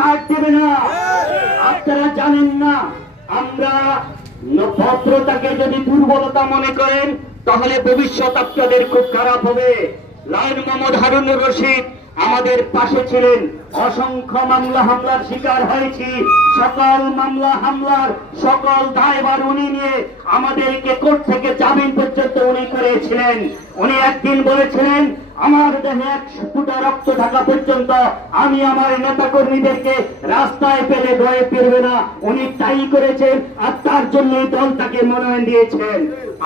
ছাড় দেবে না। আপনারা জানেন না, আমরা ভদ্রতাকে যদি দুর্বলতা মনে করেন তাহলে ভবিষ্যৎ আপনাদের খুব খারাপ হবে। লায়ন মোহাম্মদ হারুনুর রশিদ আমাদের পাশে ছিলেন, অসংখ্য মামলা হামলার শিকার হয়েছি। সকল মামলা হামলার সকল দায়ভার উনি নিয়ে আমাদেরকে কোর্ট থেকে জামিন পর্যন্ত উনি করেছিলেন। উনি একদিন বলেছিলেন, আমার দেহে এক ফুটা রক্ত থাকা পর্যন্ত আমি আমার নেতা কর্মীদেরকে রাস্তায় পেলে ভয়ে ফিরবে না। উনি তাই করেছেন, আর তার জন্য দল তাকে মনোনয়ন দিয়েছেন।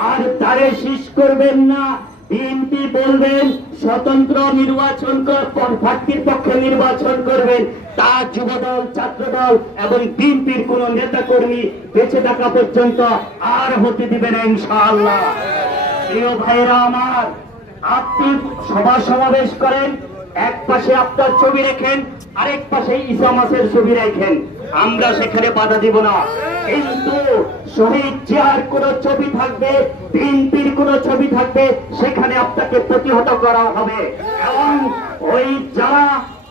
আর তারে শীষ করবেন না। বিএনপি বলবেন স্বতন্ত্র নির্বাচন প্রার্থীর পক্ষে নির্বাচন করবেন, তা যুবদল, ছাত্রদল এবং বিএনপির কোন নেতা কর্মী বেঁচে থাকা পর্যন্ত আর হতে দিবেন না ইনশাআল্লাহ। প্রিয় ভাইরা আমার, আপনি সভা সমাবেশ করেন, এক পাশে আপনার ছবি রেখেন, আরেক পাশে ঈসা মাসের ছবি রাখেন, আমরা সেখানে বাধা দিব না। কিন্তু শহীদ জিয়ার কোন ছবি থাকবে, বিএনপির কোন ছবি থাকবে, সেখানে আপনাকে প্রতিহত করা হবে। এবং ওই যারা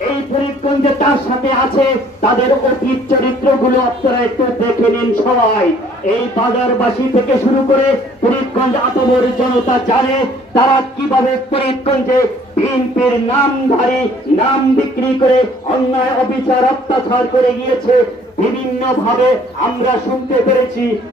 এই ফরিদগঞ্জে তার সাথে আছে তাদের অতীত চরিত্রগুলো আপনারা একটু দেখে নিন সবাই। এই বাজারবাসী থেকে শুরু করে ফরিদগঞ্জ আতবর জনতা জানে তারা কিভাবে ফরিদগঞ্জে বিএনপির নামধারী নাম বিক্রি করে অন্যায় অবিচার অত্যাচার করে গিয়েছে। বিভিন্ন ভাবে আমরা শুনতে পেরেছি।